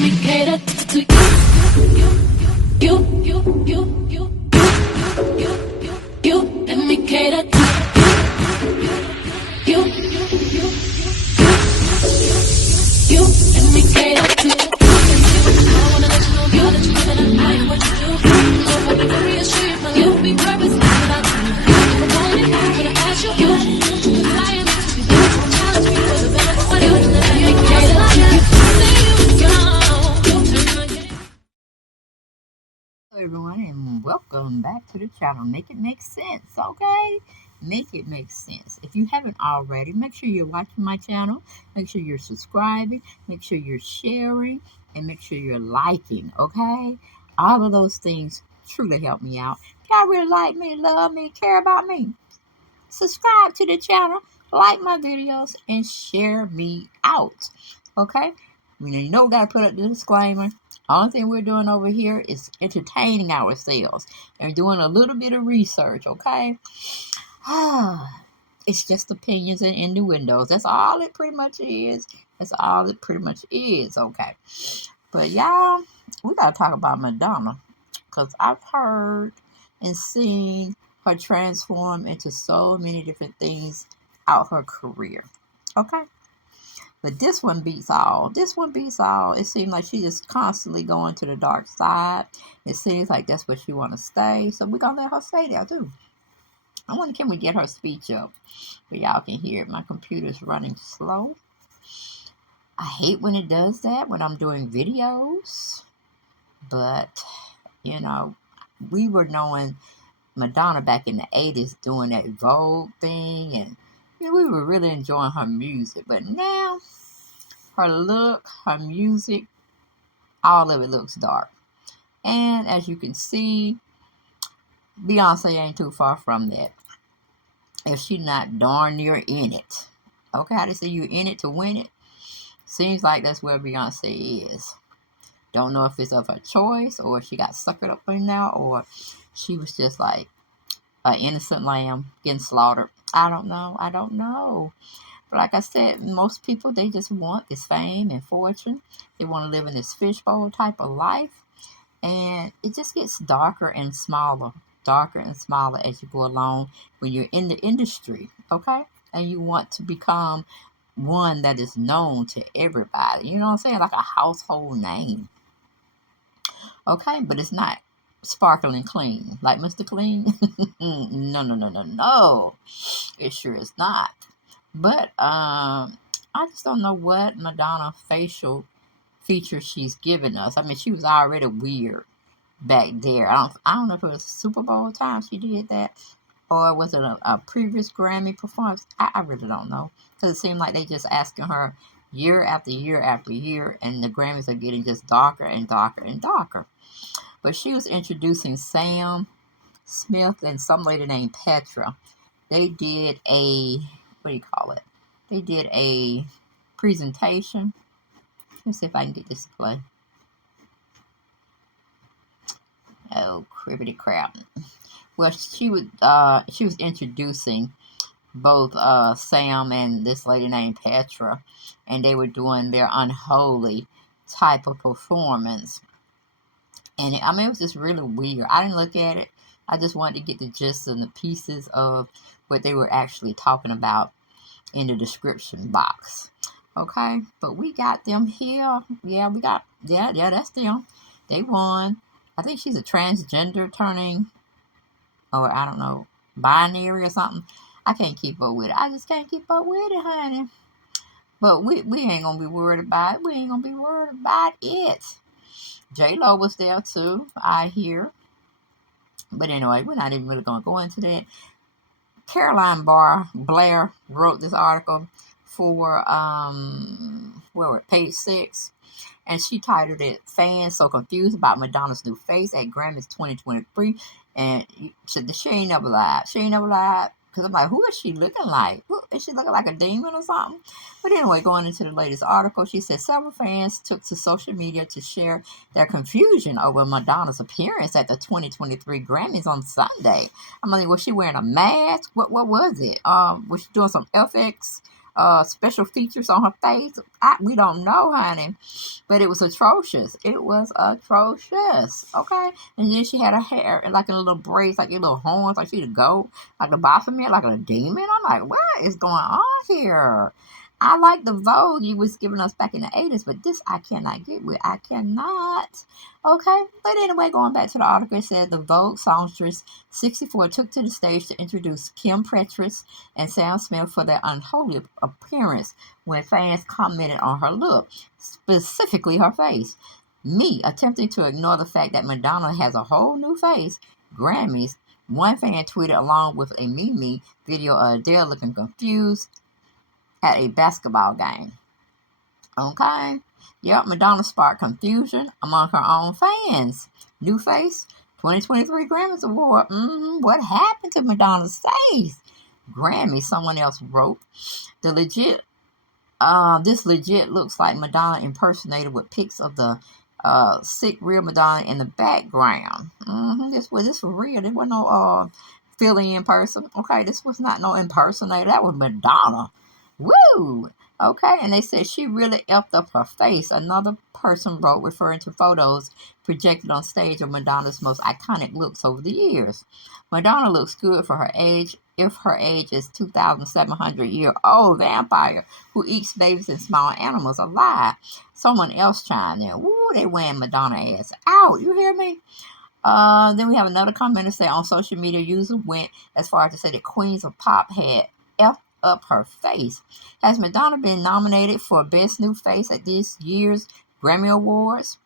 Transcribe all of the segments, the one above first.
me cater to you. Let me cater to you. Let me cater to you. I wanna let you know, girl, that you know that I like what you do. So if I be curious, treat my life will be purpose. If I want it, I'm gonna ask you. Hello everyone, and welcome back to the channel. Make it make sense, okay? Make it make sense. If you haven't already, make sure you're watching my channel, make sure you're subscribing, make sure you're sharing, and make sure you're liking, okay? All of those things truly help me out. If y'all really like me, love me, care about me, subscribe to the channel, like my videos, and share me out, okay? You know we gotta put up the disclaimer. Only thing we're doing over here is entertaining ourselves and doing a little bit of research, okay? It's just opinions and innuendos. That's all it pretty much is. That's all it pretty much is, okay? But y'all, we gotta talk about Madonna, because I've heard and seen her transform into so many different things out her career, okay? But this one beats all. This one beats all. It seems like she just constantly going to the dark side. It seems like that's where she want to stay. So we're going to let her stay there, too. I wonder, can we get her speech up where y'all can hear it? My computer's running slow. I hate when it does that when I'm doing videos. But, you know, we were knowing Madonna back in the 80s doing that Vogue thing. And we were really enjoying her music. But now, her look, her music, all of it looks dark. And as you can see, Beyonce ain't too far from that. If she not darn near in it. Okay, how they say you in it to win it? Seems like that's where Beyonce is. Don't know if it's of her choice or if she got suckered up in there or she was just like an innocent lamb getting slaughtered. I don't know. But like I said, most people, they just want this fame and fortune. They want to live in this fishbowl type of life. And it just gets darker and smaller as you go along when you're in the industry, okay? And you want to become one that is known to everybody. You know what I'm saying? Like a household name. Okay? But it's not sparkling clean. Like Mr. Clean? No. It sure is not. But I just don't know what Madonna facial feature she's giving us. I mean, she was already weird back there. I don't know if it was Super Bowl time she did that, or was it a previous Grammy performance? I really don't know, because it seemed like they just asking her year after year after year, and the Grammys are getting just darker and darker and darker. But she was introducing Sam Smith and some lady named Petra. They did a, what do you call it? They did a presentation. Let's see if I can get this to play. Oh, cribbity crap. Well, she was introducing both Sam and this lady named Petra, and they were doing their unholy type of performance. And it was just really weird. I didn't look at it. I just wanted to get the gist and the pieces of what they were actually talking about in the description box. Okay, but we got them here. Yeah, that's them. They won. I think she's a transgender turning, or I don't know, binary or something. I can't keep up with it. I just can't keep up with it, honey. But we ain't gonna be worried about it. We ain't gonna be worried about it. J-Lo was there too, I hear. But anyway, we're not even really gonna go into that. Caroline Blair wrote this article for page 6, and she titled it "Fans So Confused About Madonna's New Face at Grammys 2023." And she ain't never lied. Because I'm like, who is she looking like? Is she looking like a demon or something? But anyway, going into the latest article, she said several fans took to social media to share their confusion over Madonna's appearance at the 2023 Grammys on Sunday. I mean, was she wearing a mask? What was it? Was she doing some FX special features on her face. We don't know, honey. But it was atrocious. It was atrocious. Okay? And then she had her hair like in a little braids, like in little horns, like she'd go, like a Baphomet, like a demon. I'm like, what is going on here? I like the Vogue you was giving us back in the 80s, but this I cannot get with. I cannot. Okay? But anyway, going back to the article, it said the Vogue songstress 64 took to the stage to introduce Kim Petras and Sam Smith for their unholy appearance when fans commented on her look, specifically her face. Me attempting to ignore the fact that Madonna has a whole new face. Grammys. One fan tweeted along with a meme video of Adele looking confused at a basketball game. Okay? Yep, Madonna sparked confusion among her own fans. New face, 2023 Grammys Award. What happened to Madonna's face? Grammy, someone else wrote. This legit looks like Madonna impersonated with pics of the sick real Madonna in the background. This was real. There was no filling in person. Okay, this was not no impersonator. That was Madonna. Woo! Okay, and they said she really effed up her face. Another person wrote, referring to photos projected on stage of Madonna's most iconic looks over the years. Madonna looks good for her age, if her age is 2,700-year-old vampire who eats babies and small animals alive. Someone else chimed in. Woo, they wearing Madonna ass out. You hear me? Then we have another commenter say on social media, user went as far as to say the Queens of Pop had effed up her face. Has Madonna been nominated for Best New Face at this year's Grammy Awards?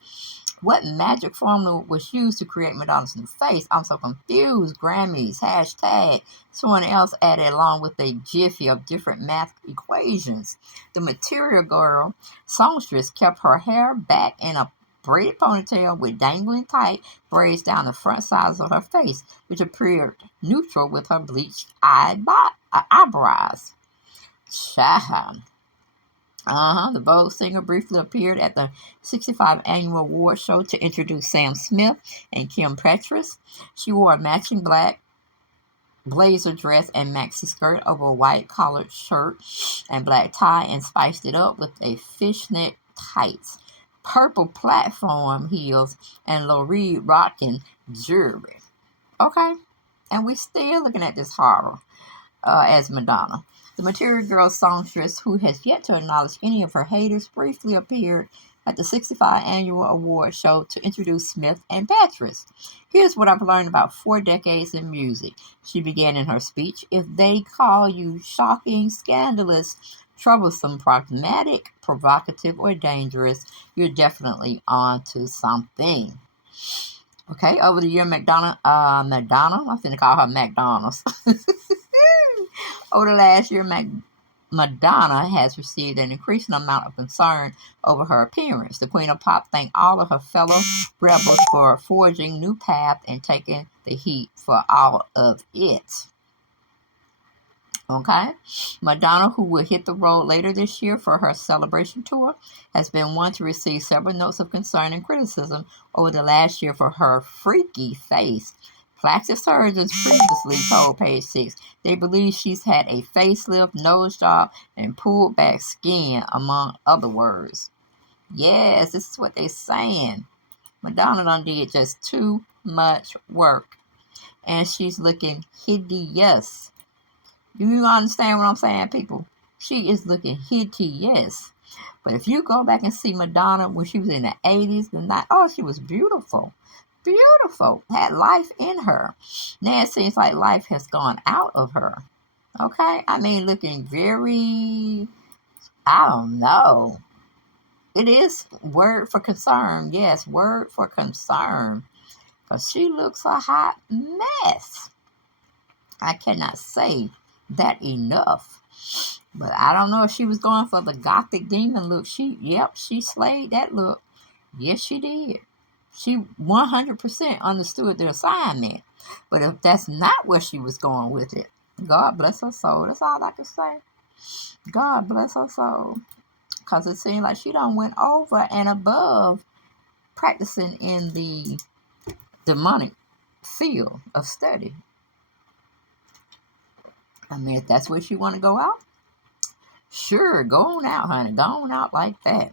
What magic formula was used to create Madonna's new face? I'm so confused. Grammys, hashtag. Someone else added along with a jiffy of different math equations. The Material Girl songstress kept her hair back in a braided ponytail with dangling tight braids down the front sides of her face, which appeared neutral with her bleached eyebrows. Child. The Vogue singer briefly appeared at the 65 annual award show to introduce Sam Smith and Kim Petras. She wore a matching black blazer dress and maxi skirt over a white collared shirt and black tie, and spiced it up with a fishnet tights, purple platform heels, and Loree rocking jewelry. Okay, and we still looking at this horror as Madonna. The Material Girl songstress, who has yet to acknowledge any of her haters, briefly appeared at the 65 annual award show to introduce Smith and Petras. Here's what I've learned about 4 decades in music. She began in her speech, if they call you shocking, scandalous, troublesome, problematic, provocative, or dangerous, you're definitely on to something. Okay, over the year, Madonna, I'm going to call her McDonald's. Over the last year, Madonna has received an increasing amount of concern over her appearance. The Queen of Pop thanked all of her fellow rebels for forging new path and taking the heat for all of it. Okay? Madonna, who will hit the road later this year for her celebration tour, has been one to receive several notes of concern and criticism over the last year for her freaky face. Plastic surgeons previously told Page 6 they believe she's had a facelift, nose job, and pulled back skin, among other words. Yes, this is what they're saying. Madonna done did just too much work, and she's looking hideous. Do you understand what I'm saying, people? She is looking hideous. But if you go back and see Madonna when she was in the 80s, she was beautiful. Beautiful. Had life in her. Now it seems like life has gone out of her. Okay? I mean, looking very, I don't know. It is word for concern. Yes, word for concern. Because she looks a hot mess. I cannot say that enough. But I don't know if she was going for the gothic demon look. She slayed that look. Yes, she did. She 100% understood the assignment. But if that's not where she was going with it, God bless her soul. That's all I can say. God bless her soul. Because it seemed like she done went over and above practicing in the demonic field of study. I mean, if that's where she want to go out, Sure, go on out, honey. Go on out like that.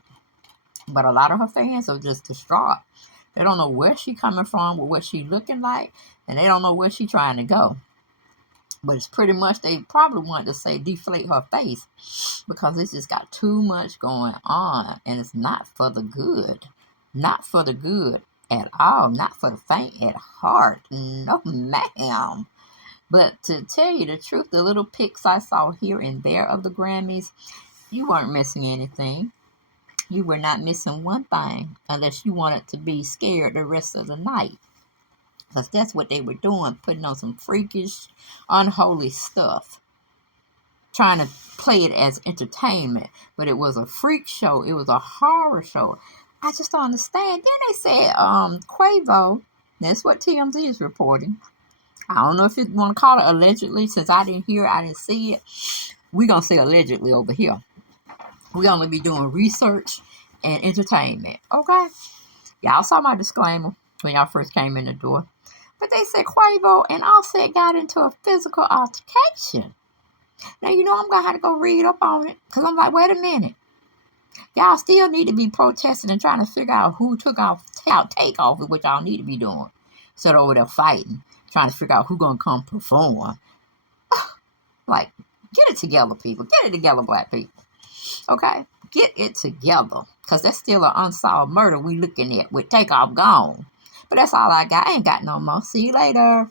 But a lot of her fans are just distraught. They don't know where she coming from or what she looking like, and they don't know where she trying to go. But it's pretty much, they probably wanted to say deflate her face because it's just got too much going on, and it's not for the good. Not for the good at all. Not for the faint at heart. No, ma'am. But to tell you the truth, the little pics I saw here and there of the Grammys, you weren't missing anything. You were not missing one thing unless you wanted to be scared the rest of the night. Because that's what they were doing, putting on some freakish, unholy stuff. Trying to play it as entertainment. But it was a freak show. It was a horror show. I just don't understand. Then they said Quavo, that's what TMZ is reporting. I don't know if you want to call it allegedly, since I didn't hear it, I didn't see it. We're going to say allegedly over here. We only be doing research and entertainment. Okay? Y'all saw my disclaimer when y'all first came in the door. But they said Quavo and Offset got into a physical altercation. Now, you know I'm going to have to go read up on it. Because I'm like, wait a minute. Y'all still need to be protesting and trying to figure out who took out Takeoff, which y'all need to be doing. Instead of over there fighting. Trying to figure out who's going to come perform. Like, get it together, people. Get it together, black people. Okay? Get it together. Because that's still an unsolved murder we looking at with Takeoff gone. But that's all I got. I ain't got no more. See you later.